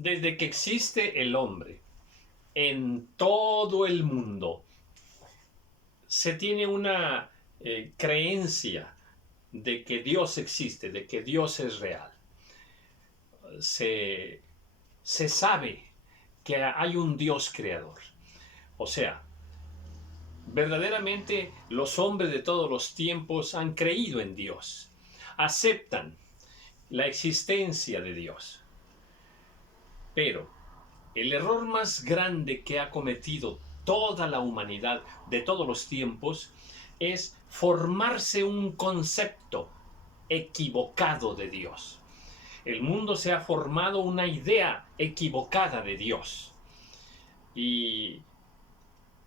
Desde que existe el hombre en todo el mundo, se tiene una creencia de que Dios existe, de que Dios es real. Se, se sabe que hay un Dios creador. O sea, verdaderamente los hombres de todos los tiempos han creído en Dios, aceptan la existencia de Dios. Pero el error más grande que ha cometido toda la humanidad de todos los tiempos es formarse un concepto equivocado de Dios. El mundo se ha formado una idea equivocada de Dios. Y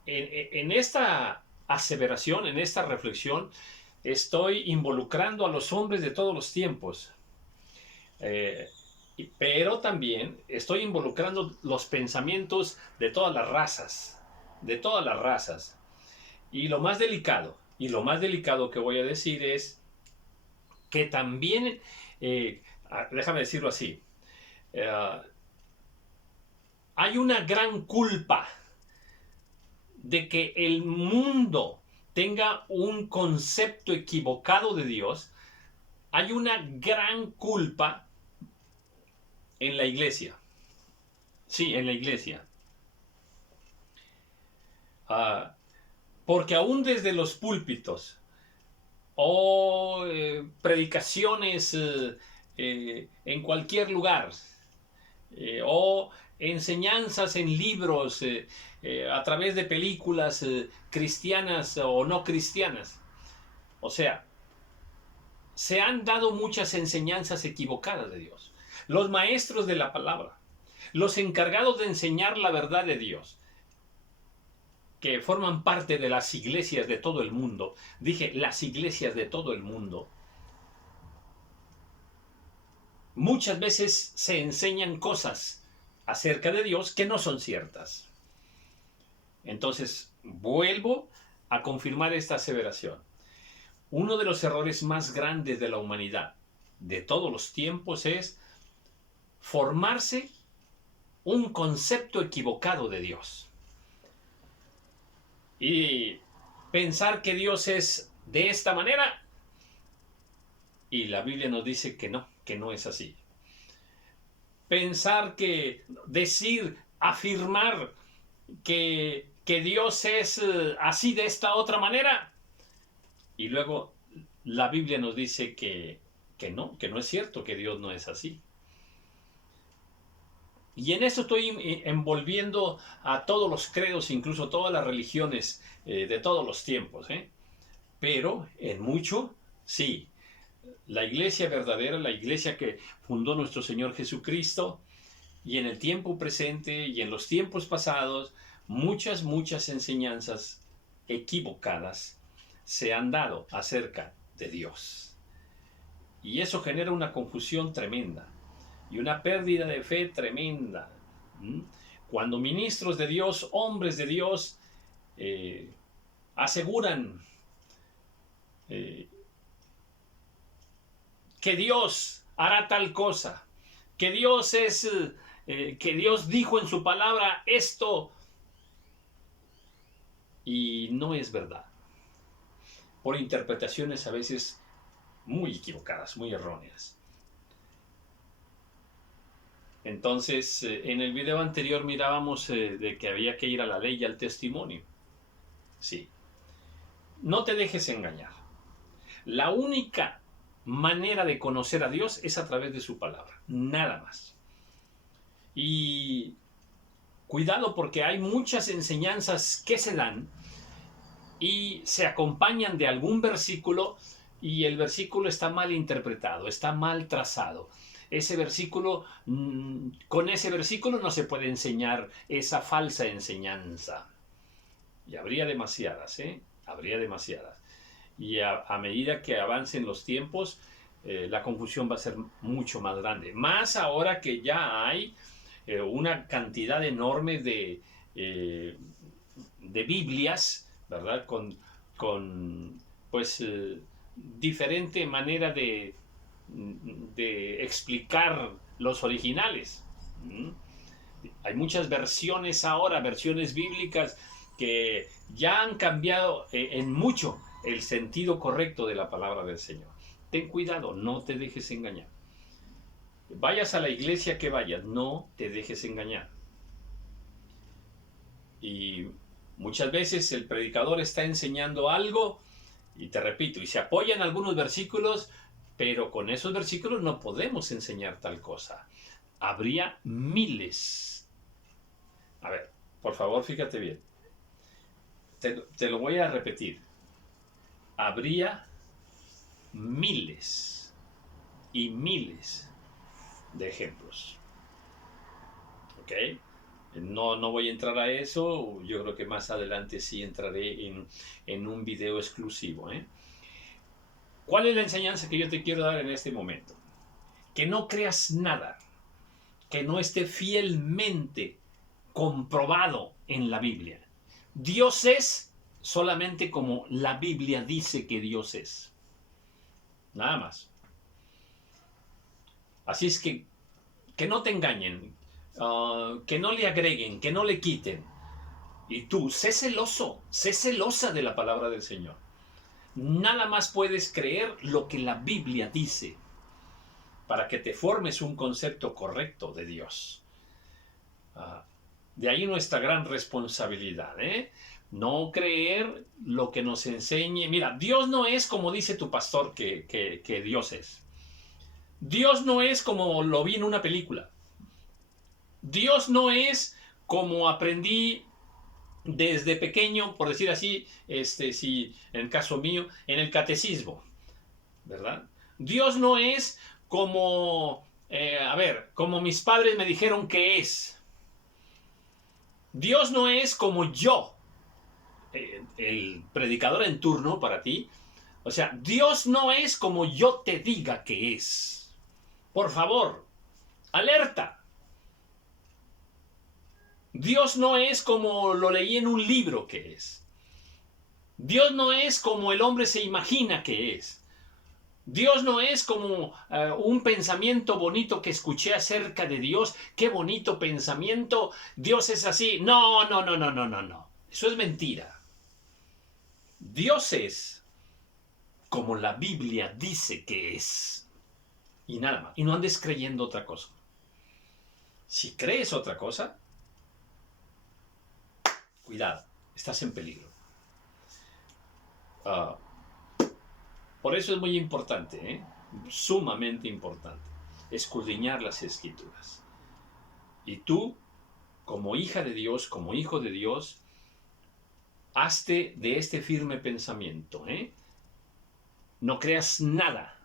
en esta aseveración, en esta reflexión, estoy involucrando a los hombres de todos los tiempos. Pero también estoy involucrando los pensamientos de todas las razas, de todas las razas. Y lo más delicado que voy a decir es que también, déjame decirlo así, hay una gran culpa de que el mundo tenga un concepto equivocado de Dios. Hay una gran culpa en la iglesia. Sí, en la iglesia. Porque aún desde los púlpitos o predicaciones en cualquier lugar o enseñanzas en libros a través de películas cristianas o no cristianas. O sea, se han dado muchas enseñanzas equivocadas de Dios. Los maestros de la palabra, los encargados de enseñar la verdad de Dios, que forman parte de las iglesias de todo el mundo, dije las iglesias de todo el mundo, muchas veces se enseñan cosas acerca de Dios que no son ciertas. Entonces, vuelvo a confirmar esta aseveración. Uno de los errores más grandes de la humanidad de todos los tiempos es formarse un concepto equivocado de Dios. Y pensar que Dios es de esta manera. Y la Biblia nos dice que no es así. Pensar que, decir, afirmar que Dios es así de esta otra manera. Y luego la Biblia nos dice que no es cierto, que Dios no es así. Y en eso estoy envolviendo a todos los credos, incluso todas las religiones de todos los tiempos. Pero en mucho, sí. La iglesia verdadera, la iglesia que fundó nuestro Señor Jesucristo, y en el tiempo presente y en los tiempos pasados, muchas enseñanzas equivocadas se han dado acerca de Dios. Y eso genera una confusión tremenda y una pérdida de fe tremenda. Cuando ministros de Dios, hombres de Dios, aseguran que Dios hará tal cosa, que Dios que Dios dijo en su palabra esto, y no es verdad, por interpretaciones a veces muy equivocadas, muy erróneas. Entonces, en el video anterior mirábamos de que había que ir a la ley y al testimonio. Sí. No te dejes engañar. La única manera de conocer a Dios es a través de su palabra, nada más. Y cuidado, porque hay muchas enseñanzas que se dan y se acompañan de algún versículo, y el versículo está mal interpretado, está mal trazado. Ese versículo, con ese versículo no se puede enseñar esa falsa enseñanza. Y habría demasiadas, habría demasiadas. Y a medida que avancen los tiempos, la confusión va a ser mucho más grande. Más ahora que ya hay una cantidad enorme de Biblias, ¿verdad? Con pues diferente manera de explicar los originales. Hay muchas versiones ahora, versiones bíblicas, que ya han cambiado en mucho el sentido correcto de la palabra del Señor. Ten cuidado, no te dejes engañar. Vayas a la iglesia que vayas, no te dejes engañar. Y muchas veces el predicador está enseñando algo, y te repito, y se apoya en algunos versículos, pero con esos versículos no podemos enseñar tal cosa. Habría miles. A ver, por favor, fíjate bien. Te lo voy a repetir. Habría miles y miles de ejemplos. ¿Ok? No voy a entrar a eso. Yo creo que más adelante sí entraré en un video exclusivo. ¿Cuál es la enseñanza que yo te quiero dar en este momento? Que no creas nada que no esté fielmente comprobado en la Biblia. Dios es solamente como la Biblia dice que Dios es. Nada más. Así es que no te engañen, que no le agreguen, que no le quiten. Y tú, sé celosa de la palabra del Señor. Nada más puedes creer lo que la Biblia dice para que te formes un concepto correcto de Dios. De ahí nuestra gran responsabilidad, no creer lo que nos enseñe. Mira, Dios no es como dice tu pastor que Dios es. Dios no es como lo vi en una película. Dios no es como aprendí desde pequeño, por decir así, si en el caso mío, en el catecismo, ¿verdad? Dios no es como, como mis padres me dijeron que es. Dios no es como yo, el predicador en turno para ti. O sea, Dios no es como yo te diga que es. Por favor, alerta. Dios no es como lo leí en un libro que es. Dios no es como el hombre se imagina que es. Dios no es como un pensamiento bonito que escuché acerca de Dios. Qué bonito pensamiento. Dios es así. No. Eso es mentira. Dios es como la Biblia dice que es. Y nada más. Y no andes creyendo otra cosa. Si crees otra cosa, cuidado, estás en peligro. Por eso es muy importante, sumamente importante, escudriñar las Escrituras. Y tú, como hija de Dios, como hijo de Dios, hazte de este firme pensamiento. No creas nada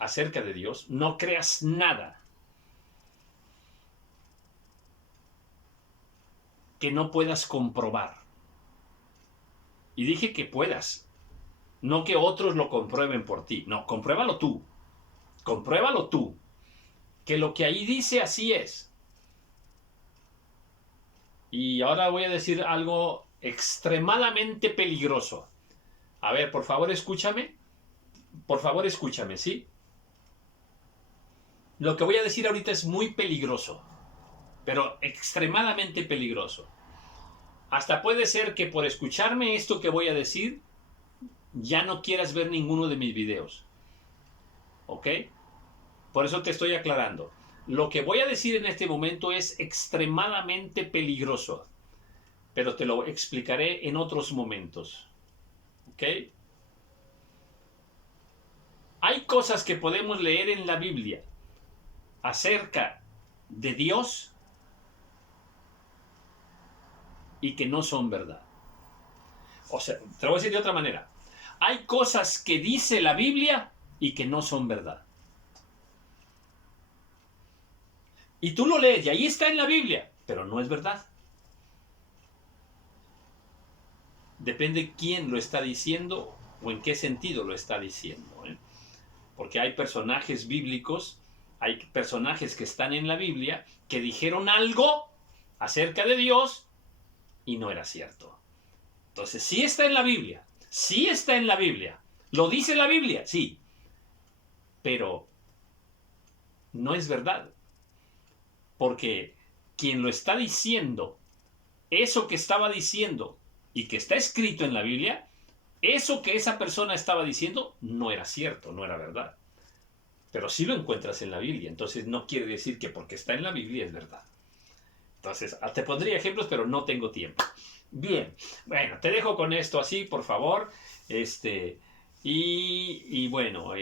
acerca de Dios, no creas nada que no puedas comprobar. Y dije que puedas, no que otros lo comprueben por ti. No, compruébalo tú. Compruébalo tú. Que lo que ahí dice así es. Y ahora voy a decir algo extremadamente peligroso. A ver, por favor, escúchame. Por favor, escúchame, ¿sí? Lo que voy a decir ahorita es muy peligroso, pero extremadamente peligroso. Hasta puede ser que por escucharme esto que voy a decir, ya no quieras ver ninguno de mis videos. ¿Ok? Por eso te estoy aclarando. Lo que voy a decir en este momento es extremadamente peligroso, pero te lo explicaré en otros momentos. ¿Ok? Hay cosas que podemos leer en la Biblia acerca de Dios y que no son verdad. O sea, te lo voy a decir de otra manera. Hay cosas que dice la Biblia y que no son verdad. Y tú lo lees y ahí está en la Biblia, pero no es verdad. Depende quién lo está diciendo o en qué sentido lo está diciendo. Porque hay personajes bíblicos, hay personajes que están en la Biblia que dijeron algo acerca de Dios y no era cierto. Entonces, sí está en la Biblia, sí está en la Biblia. ¿Lo dice la Biblia? Sí. Pero no es verdad. Porque quien lo está diciendo, eso que estaba diciendo y que está escrito en la Biblia, eso que esa persona estaba diciendo no era cierto, no era verdad. Pero sí lo encuentras en la Biblia, entonces no quiere decir que porque está en la Biblia es verdad. Entonces, te pondría ejemplos, pero no tengo tiempo. Bien, bueno, te dejo con esto así, por favor. Bueno,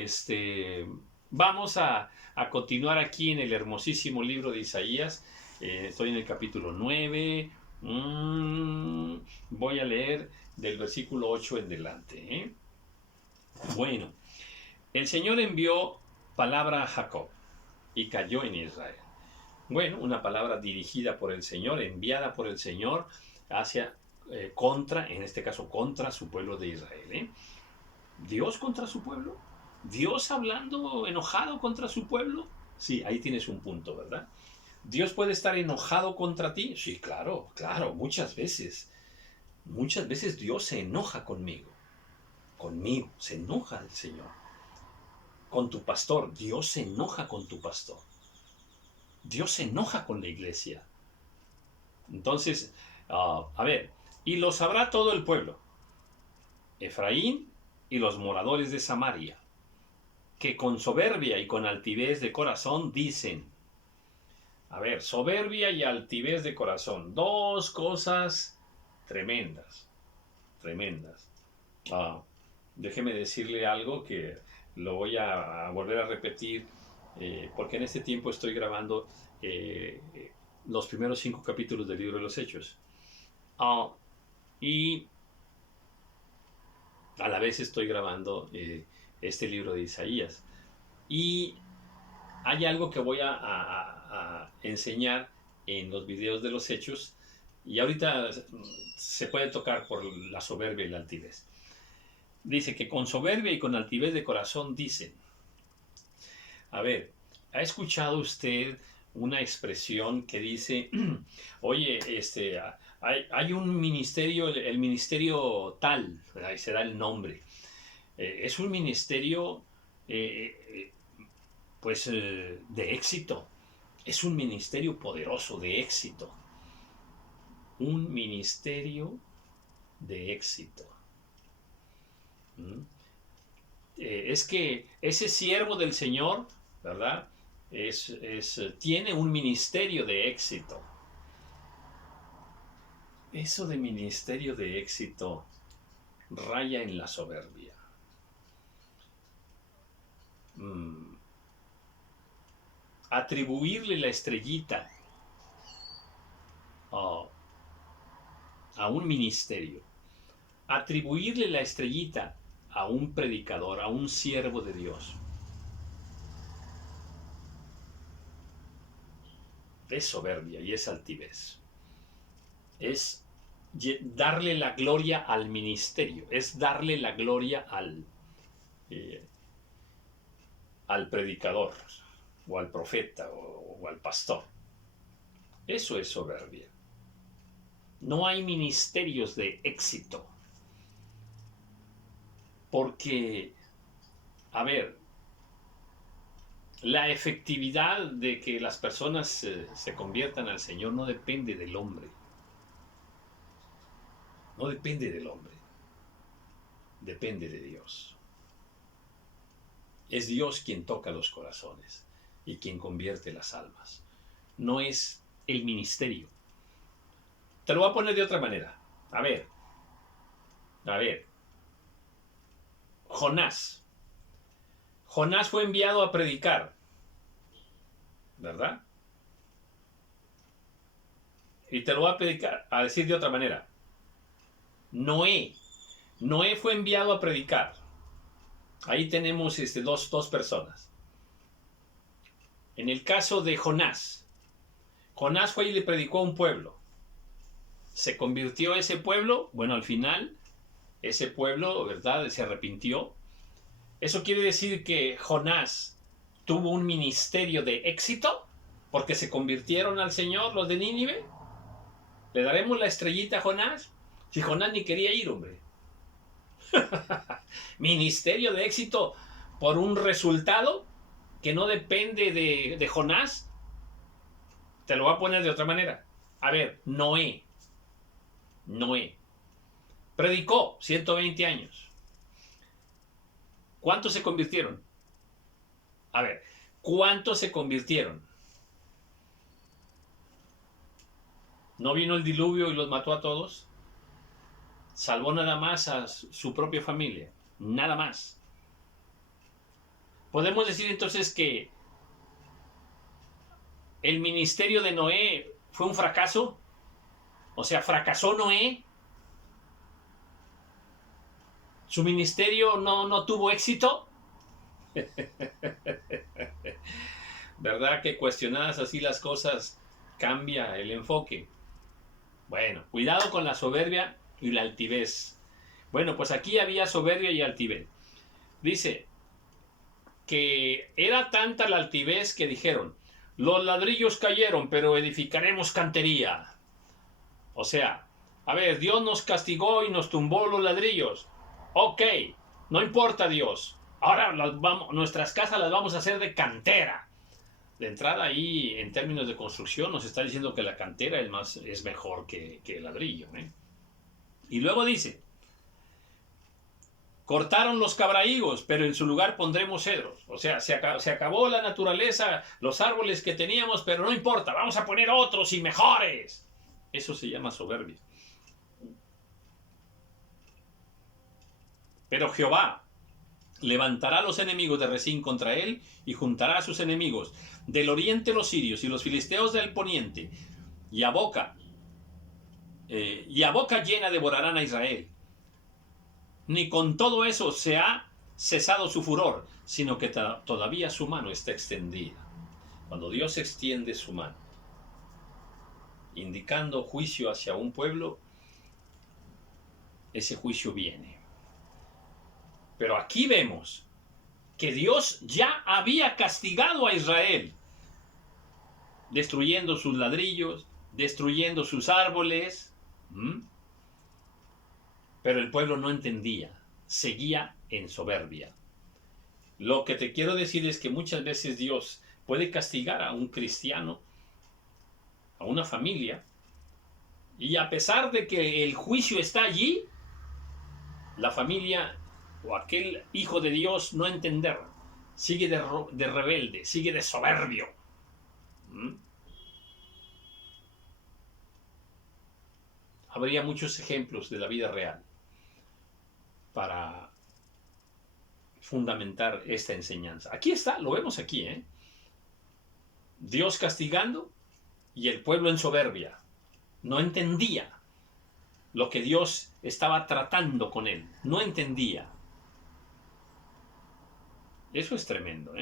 vamos a continuar aquí en el hermosísimo libro de Isaías. Estoy en el capítulo 9. Voy a leer del versículo 8 en delante. Bueno, el Señor envió palabra a Jacob y cayó en Israel. Bueno, una palabra dirigida por el Señor, enviada por el Señor hacia, en este caso, contra su pueblo de Israel. ¿Dios contra su pueblo? ¿Dios hablando enojado contra su pueblo? Sí, ahí tienes un punto, ¿verdad? ¿Dios puede estar enojado contra ti? Sí, claro, claro, muchas veces. Muchas veces Dios se enoja conmigo. Conmigo, se enoja el Señor. Con tu pastor, Dios se enoja con tu pastor. Dios se enoja con la iglesia. Entonces, a ver, y lo sabrá todo el pueblo, Efraín y los moradores de Samaria, que con soberbia y con altivez de corazón dicen. A ver, soberbia y altivez de corazón, dos cosas tremendas, tremendas. Déjeme decirle algo que lo voy a volver a repetir, porque en este tiempo estoy grabando los primeros 5 capítulos del libro de los Hechos. Y a la vez estoy grabando este libro de Isaías. Y hay algo que voy a enseñar en los videos de los Hechos, y ahorita se puede tocar por la soberbia y la altivez. Dice que con soberbia y con altivez de corazón dicen. A ver, ¿ha escuchado usted una expresión que dice, oye, hay un ministerio, el ministerio tal, ahí se da el nombre, es un ministerio de éxito, es un ministerio poderoso de éxito, un ministerio de éxito. Es que ese siervo del Señor, ¿verdad? Tiene un ministerio de éxito. Eso de ministerio de éxito raya en la soberbia. Atribuirle la estrellita a un ministerio, atribuirle la estrellita a un predicador, a un siervo de Dios, es soberbia y es altivez. Es darle la gloria al ministerio, es darle la gloria al predicador, o al profeta, o al pastor. Eso es soberbia. No hay ministerios de éxito. Porque, a ver, la efectividad de que las personas se conviertan al Señor no depende del hombre. No depende del hombre. Depende de Dios. Es Dios quien toca los corazones y quien convierte las almas. No es el ministerio. Te lo voy a poner de otra manera. A ver. Jonás fue enviado a predicar, ¿verdad? Y te lo voy a decir de otra manera. Noé fue enviado a predicar. Ahí tenemos dos personas. En el caso de Jonás fue y le predicó a un pueblo. ¿Se convirtió ese pueblo? Bueno, al final, ese pueblo, ¿verdad?, se arrepintió. ¿Eso quiere decir que Jonás tuvo un ministerio de éxito? ¿Porque se convirtieron al Señor los de Nínive? ¿Le daremos la estrellita a Jonás? Si Jonás ni quería ir, hombre. Ministerio de éxito por un resultado que no depende de Jonás. Te lo voy a poner de otra manera. A ver, Noé predicó 120 años. ¿Cuántos se convirtieron? A ver, ¿cuántos se convirtieron? ¿No vino el diluvio y los mató a todos? Salvó nada más a su propia familia. Nada más. Podemos decir entonces que el ministerio de Noé fue un fracaso. O sea, fracasó Noé. Su ministerio no tuvo éxito. ¿Verdad que cuestionadas así las cosas cambia el enfoque? Bueno, cuidado con la soberbia y la altivez. Bueno, pues aquí había soberbia y altivez. Dice que era tanta la altivez que dijeron, los ladrillos cayeron, pero edificaremos cantería. O sea, a ver, Dios nos castigó y nos tumbó los ladrillos. Ok, no importa Dios. Ahora nuestras casas las vamos a hacer de cantera. De entrada ahí, en términos de construcción, nos está diciendo que la cantera es mejor que el ladrillo. Y luego dice, cortaron los cabrahigos, pero en su lugar pondremos cedros. O sea, se acabó la naturaleza, los árboles que teníamos, pero no importa, vamos a poner otros y mejores. Eso se llama soberbia. Pero Jehová levantará a los enemigos de Resín contra él y juntará a sus enemigos del oriente los sirios y los filisteos del poniente, y a boca llena devorarán a Israel. Ni con todo eso se ha cesado su furor, sino que todavía su mano está extendida. Cuando Dios extiende su mano, indicando juicio hacia un pueblo, ese juicio viene. Pero aquí vemos que Dios ya había castigado a Israel, destruyendo sus ladrillos, destruyendo sus árboles. Pero el pueblo no entendía, seguía en soberbia. Lo que te quiero decir es que muchas veces Dios puede castigar a un cristiano, a una familia, y a pesar de que el juicio está allí, la familia o aquel hijo de Dios no entender, sigue de rebelde, sigue de soberbio. Habría muchos ejemplos de la vida real para fundamentar esta enseñanza. Aquí está, lo vemos aquí, Dios castigando y el pueblo en soberbia. No entendía lo que Dios estaba tratando con él. No entendía. Eso es tremendo,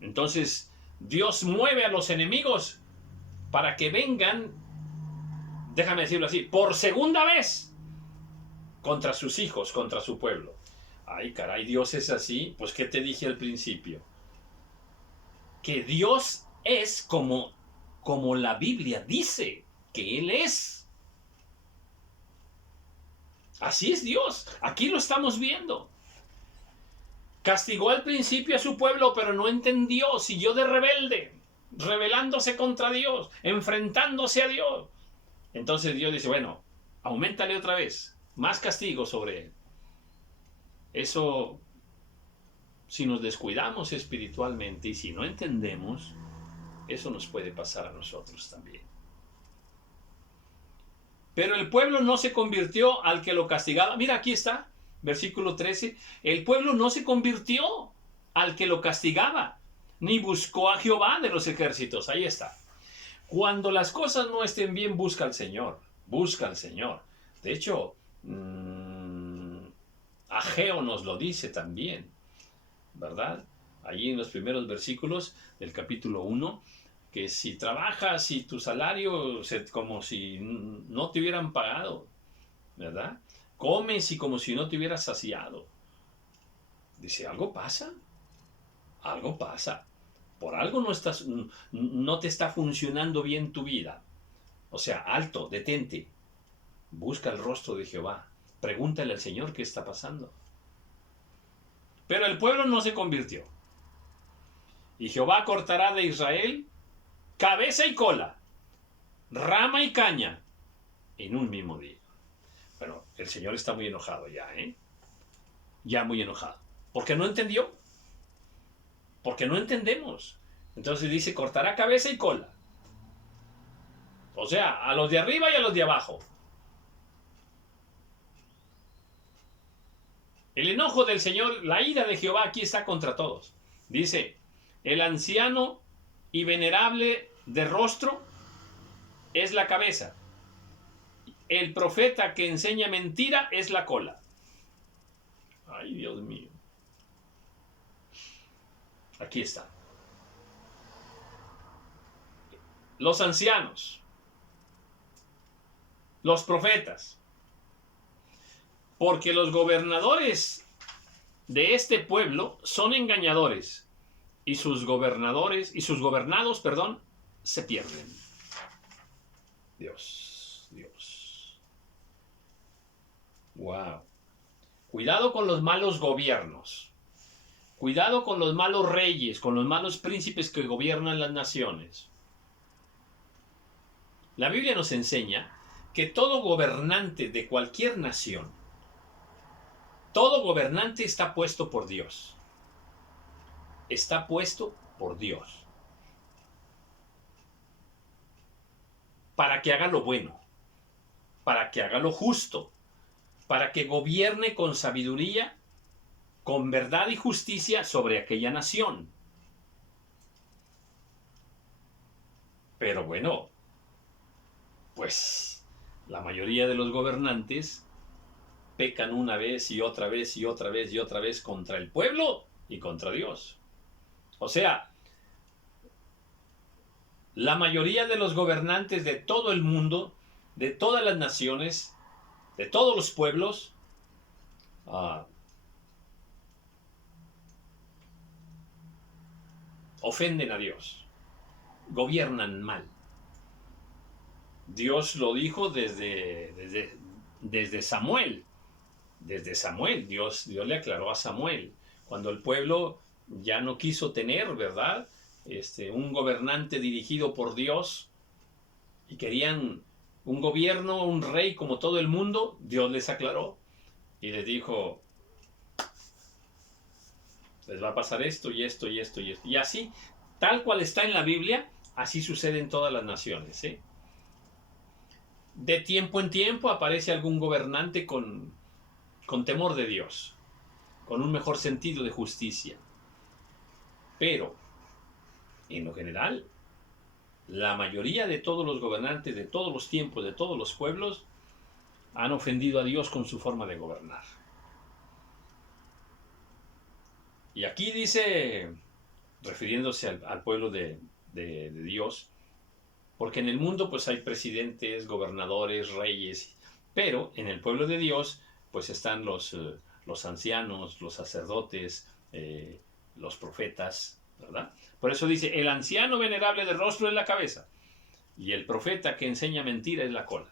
Entonces, Dios mueve a los enemigos para que vengan, déjame decirlo así, por segunda vez contra sus hijos, contra su pueblo. Ay, caray, Dios es así. Pues, ¿qué te dije al principio? Que Dios es como la Biblia dice que Él es. Así es Dios. Aquí lo estamos viendo. Castigó al principio a su pueblo, pero no entendió, siguió de rebelde, rebelándose contra Dios, enfrentándose a Dios. Entonces Dios dice, bueno, auméntale otra vez, más castigo sobre él. Eso, si nos descuidamos espiritualmente y si no entendemos, eso nos puede pasar a nosotros también. Pero el pueblo no se convirtió al que lo castigaba. Mira, aquí está. Versículo 13, el pueblo no se convirtió al que lo castigaba, ni buscó a Jehová de los ejércitos. Ahí está. Cuando las cosas no estén bien, busca al Señor. Busca al Señor. De hecho, Ageo nos lo dice también, ¿verdad? Allí en los primeros versículos del capítulo 1, que si trabajas y tu salario es como si no te hubieran pagado, ¿verdad? Comes y como si no te hubieras saciado. Dice, algo pasa. Algo pasa. Por algo no te está funcionando bien tu vida. O sea, alto, detente. Busca el rostro de Jehová. Pregúntale al Señor qué está pasando. Pero el pueblo no se convirtió. Y Jehová cortará de Israel cabeza y cola, rama y caña, en un mismo día. Bueno, el Señor está muy enojado ya, ¿eh? Ya muy enojado. Porque no entendió. Porque no entendemos. Entonces dice, cortará cabeza y cola. O sea, a los de arriba y a los de abajo. El enojo del Señor, la ira de Jehová aquí está contra todos. Dice, el anciano y venerable de rostro es la cabeza. El profeta que enseña mentira es la cola. Ay, Dios mío. Aquí está. Los ancianos, los profetas, porque los gobernadores de este pueblo son engañadores y sus gobernadores y sus gobernados, se pierden. Dios. Wow. Cuidado con los malos gobiernos. Cuidado con los malos reyes, con los malos príncipes que gobiernan las naciones. La Biblia nos enseña que todo gobernante de cualquier nación, todo gobernante está puesto por Dios. Está puesto por Dios. Para que haga lo bueno, para que haga lo justo, para que gobierne con sabiduría, con verdad y justicia sobre aquella nación. Pero bueno, pues la mayoría de los gobernantes pecan una vez y otra vez y otra vez y otra vez contra el pueblo y contra Dios. O sea, la mayoría de los gobernantes de todo el mundo, de todas las naciones, de todos los pueblos, ofenden a Dios, gobiernan mal. Dios lo dijo desde Samuel. Desde Samuel, Dios le aclaró a Samuel. Cuando el pueblo ya no quiso tener, ¿verdad? Un gobernante dirigido por Dios y querían un gobierno, un rey como todo el mundo, Dios les aclaró y les dijo, les va a pasar esto y esto y esto y esto. Y así, tal cual está en la Biblia, así sucede en todas las naciones, ¿eh? De tiempo en tiempo aparece algún gobernante con temor de Dios, con un mejor sentido de justicia. Pero, en lo general, la mayoría de todos los gobernantes de todos los tiempos, de todos los pueblos, han ofendido a Dios con su forma de gobernar. Y aquí dice, refiriéndose al pueblo de Dios, porque en el mundo pues hay presidentes, gobernadores, reyes, pero en el pueblo de Dios pues están los ancianos, los sacerdotes, los profetas, ¿verdad? Por eso dice, el anciano venerable de rostro es la cabeza y el profeta que enseña mentira es la cola.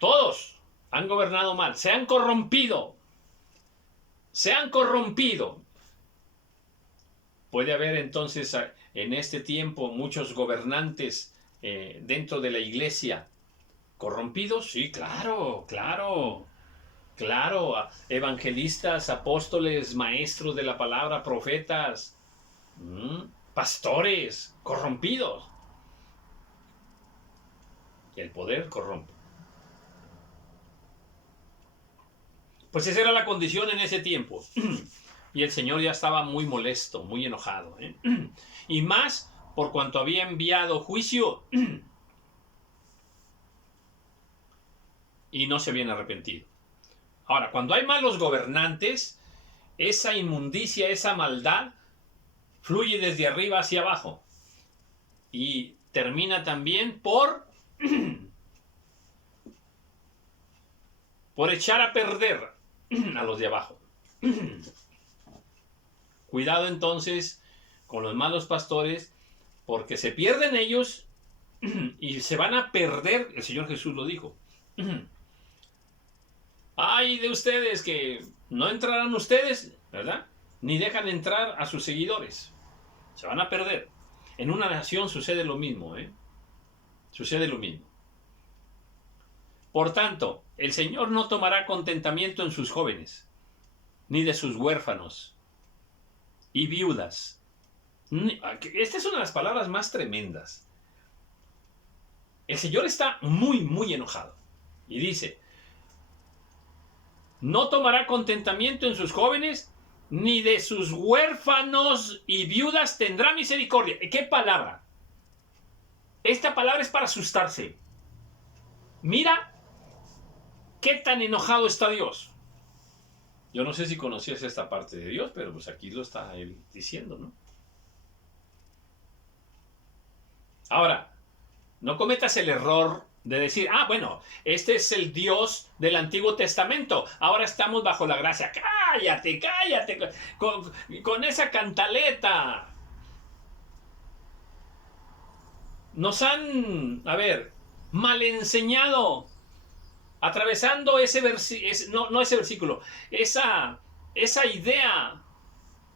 Todos han gobernado mal, se han corrompido. Se han corrompido. Puede haber entonces en este tiempo muchos gobernantes dentro de la iglesia corrompidos. Sí, claro. Evangelistas, apóstoles, maestros de la palabra, profetas, pastores corrompidos. Y el poder corrompe. Pues esa era la condición en ese tiempo. Y el Señor ya estaba muy molesto, muy enojado, ¿eh? Y más por cuanto había enviado juicio y no se habían arrepentido. Ahora, cuando hay malos gobernantes, esa inmundicia, esa maldad, fluye desde arriba hacia abajo. Y termina también por echar a perder a los de abajo. Cuidado entonces con los malos pastores, porque se pierden ellos y se van a perder. El Señor Jesús lo dijo. Ay de ustedes que no entrarán ustedes, ¿verdad? Ni dejan entrar a sus seguidores. Se van a perder. En una nación sucede lo mismo, ¿eh? Sucede lo mismo. Por tanto, el Señor no tomará contentamiento en sus jóvenes, ni de sus huérfanos y viudas. Esta es una de las palabras más tremendas. El Señor está muy, muy enojado. Y dice, no tomará contentamiento en sus jóvenes, ni de sus huérfanos y viudas tendrá misericordia. ¿Qué palabra? Esta palabra es para asustarse. Mira qué tan enojado está Dios. Yo no sé si conocías esta parte de Dios, pero pues aquí lo está él diciendo, ¿no? Ahora, no cometas el error de decir, bueno, este es el Dios del Antiguo Testamento, ahora estamos bajo la gracia. Cállate, cállate, con esa cantaleta. Nos han, mal enseñado, atravesando ese versículo, no ese versículo, esa idea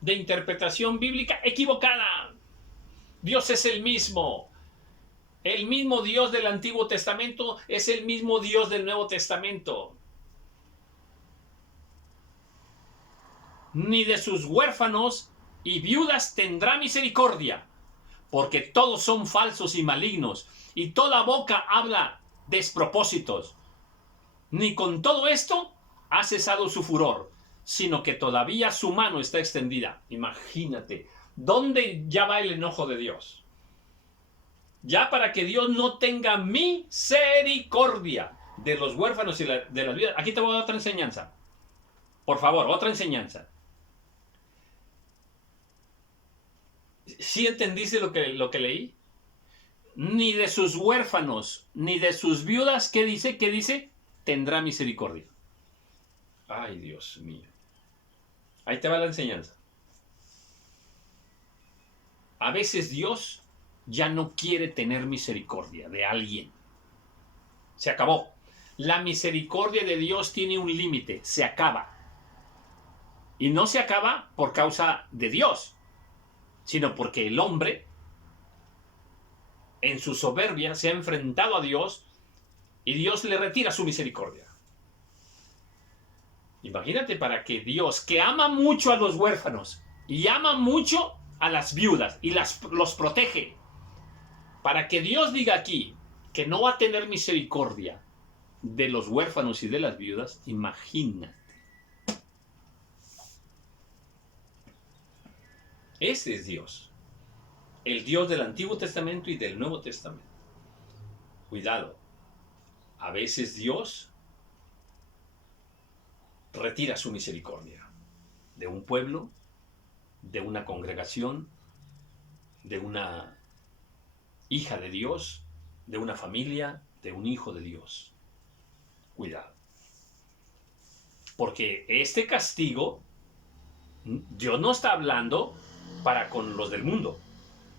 de interpretación bíblica equivocada. Dios es el mismo. El mismo Dios del Antiguo Testamento es el mismo Dios del Nuevo Testamento. Ni de sus huérfanos y viudas tendrá misericordia, porque todos son falsos y malignos, y toda boca habla despropósitos. Ni con todo esto ha cesado su furor, sino que todavía su mano está extendida. Imagínate, ¿dónde ya va el enojo de Dios? Ya para que Dios no tenga misericordia de los huérfanos y de las viudas. Aquí te voy a dar otra enseñanza. Por favor, otra enseñanza. ¿Sí entendiste lo que leí? Ni de sus huérfanos, ni de sus viudas, ¿qué dice? ¿Qué dice? Tendrá misericordia. Ay, Dios mío. Ahí te va la enseñanza. A veces Dios ya no quiere tener misericordia de alguien. Se acabó. La misericordia de Dios tiene un límite, se acaba. Y no se acaba por causa de Dios, sino porque el hombre, en su soberbia, se ha enfrentado a Dios y Dios le retira su misericordia. Imagínate, para que Dios, que ama mucho a los huérfanos y ama mucho a las viudas y los protege, para que Dios diga aquí que no va a tener misericordia de los huérfanos y de las viudas, imagínate. Ese es Dios, el Dios del Antiguo Testamento y del Nuevo Testamento. Cuidado, a veces Dios retira su misericordia de un pueblo, de una congregación, de una hija de Dios, de una familia, de un hijo de Dios. Cuidado. Porque este castigo, Dios no está hablando para con los del mundo,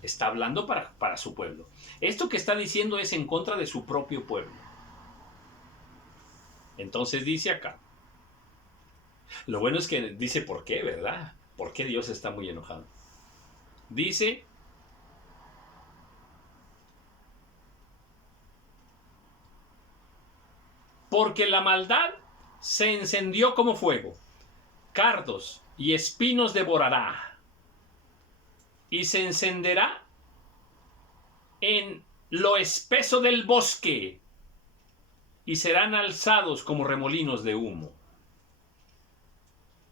está hablando para su pueblo. Esto que está diciendo es en contra de su propio pueblo. Entonces dice acá, lo bueno es que dice por qué, ¿verdad? ¿Por qué Dios está muy enojado? Dice, porque la maldad se encendió como fuego, cardos y espinos devorará, y se encenderá en lo espeso del bosque, y serán alzados como remolinos de humo.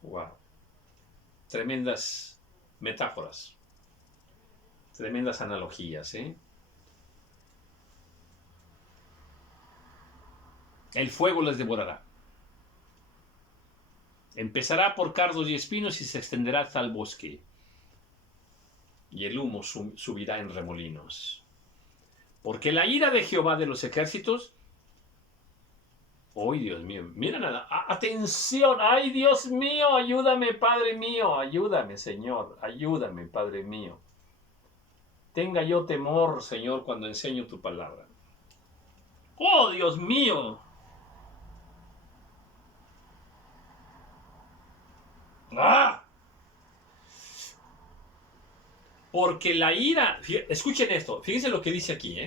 Wow. Tremendas metáforas, tremendas analogías, ¿eh? El fuego les devorará. Empezará por cardos y espinos y se extenderá hasta el bosque. Y el humo subirá en remolinos. Porque la ira de Jehová de los ejércitos... ¡Ay, Dios mío! Mira nada. ¡Atención! ¡Ay, Dios mío! Ayúdame, Padre mío. Ayúdame, Señor. Ayúdame, Padre mío. Tenga yo temor, Señor, cuando enseño tu palabra. ¡Oh, Dios mío! ¡Ah! Porque la ira, escuchen esto, fíjense lo que dice aquí,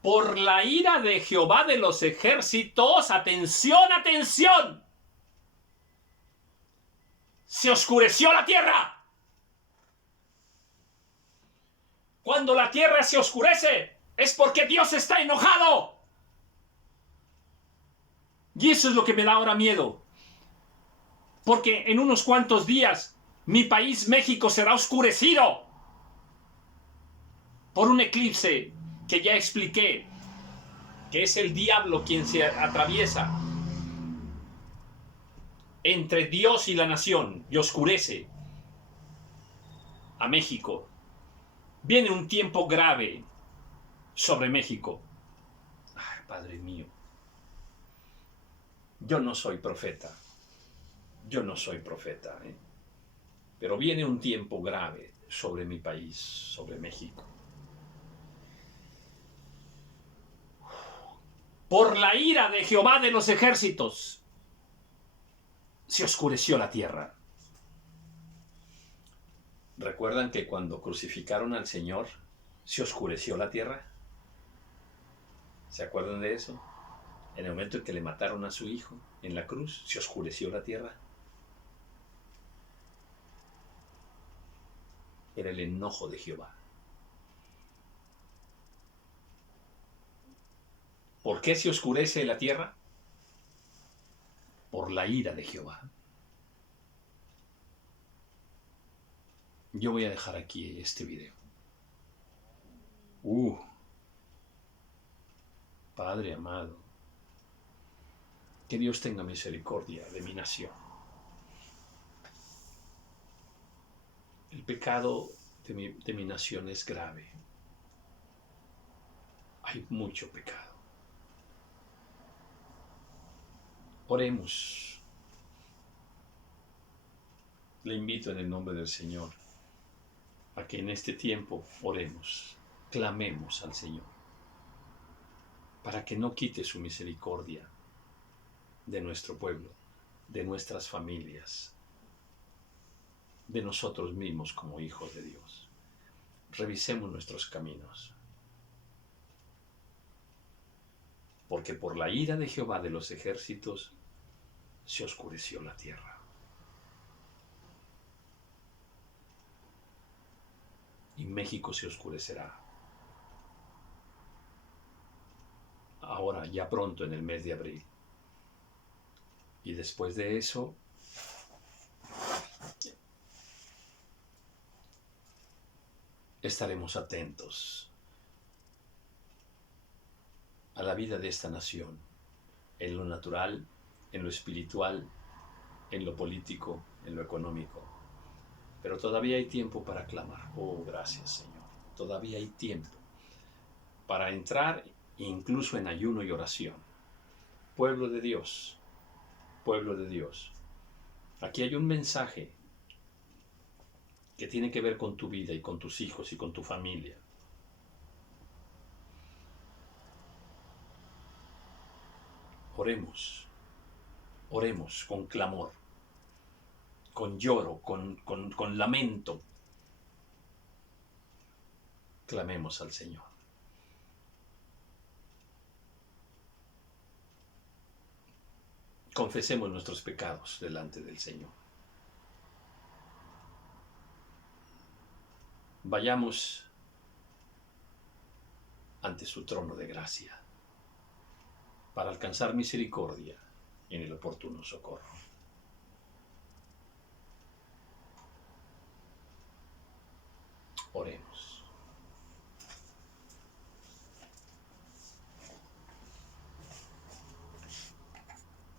por la ira de Jehová de los ejércitos, atención, atención, se oscureció la tierra. Cuando la tierra se oscurece, es porque Dios está enojado. Y eso es lo que me da ahora miedo. Porque en unos cuantos días, mi país, México, será oscurecido por un eclipse que ya expliqué, que es el diablo quien se atraviesa entre Dios y la nación y oscurece a México. Viene un tiempo grave sobre México. Ay, Padre mío, yo no soy profeta, pero viene un tiempo grave sobre mi país, sobre México. Por la ira de Jehová de los ejércitos, se oscureció la tierra. ¿Recuerdan que cuando crucificaron al Señor, se oscureció la tierra? ¿Se acuerdan de eso? En el momento en que le mataron a su hijo en la cruz, se oscureció la tierra. Era el enojo de Jehová. ¿Por qué se oscurece la tierra? Por la ira de Jehová. Yo voy a dejar aquí este video. Padre amado, que Dios tenga misericordia de mi nación. El pecado de mi nación es grave. Hay mucho pecado. Oremos. Le invito en el nombre del Señor a que en este tiempo oremos, clamemos al Señor, para que no quite su misericordia de nuestro pueblo, de nuestras familias, de nosotros mismos como hijos de Dios. Revisemos nuestros caminos, porque por la ira de Jehová de los ejércitos se oscureció la tierra. Y México se oscurecerá. Ahora, ya pronto, en el mes de abril. Y después de eso, estaremos atentos a la vida de esta nación, en lo natural, en lo espiritual, en lo político, en lo económico. Pero todavía hay tiempo para clamar. Oh, gracias, Señor. Todavía hay tiempo para entrar incluso en ayuno y oración. Pueblo de Dios, pueblo de Dios. Aquí hay un mensaje que tiene que ver con tu vida y con tus hijos y con tu familia. Oremos, oremos con clamor, con lloro, con lamento. Clamemos al Señor. Confesemos nuestros pecados delante del Señor. Vayamos ante su trono de gracia para alcanzar misericordia en el oportuno socorro. Oremos.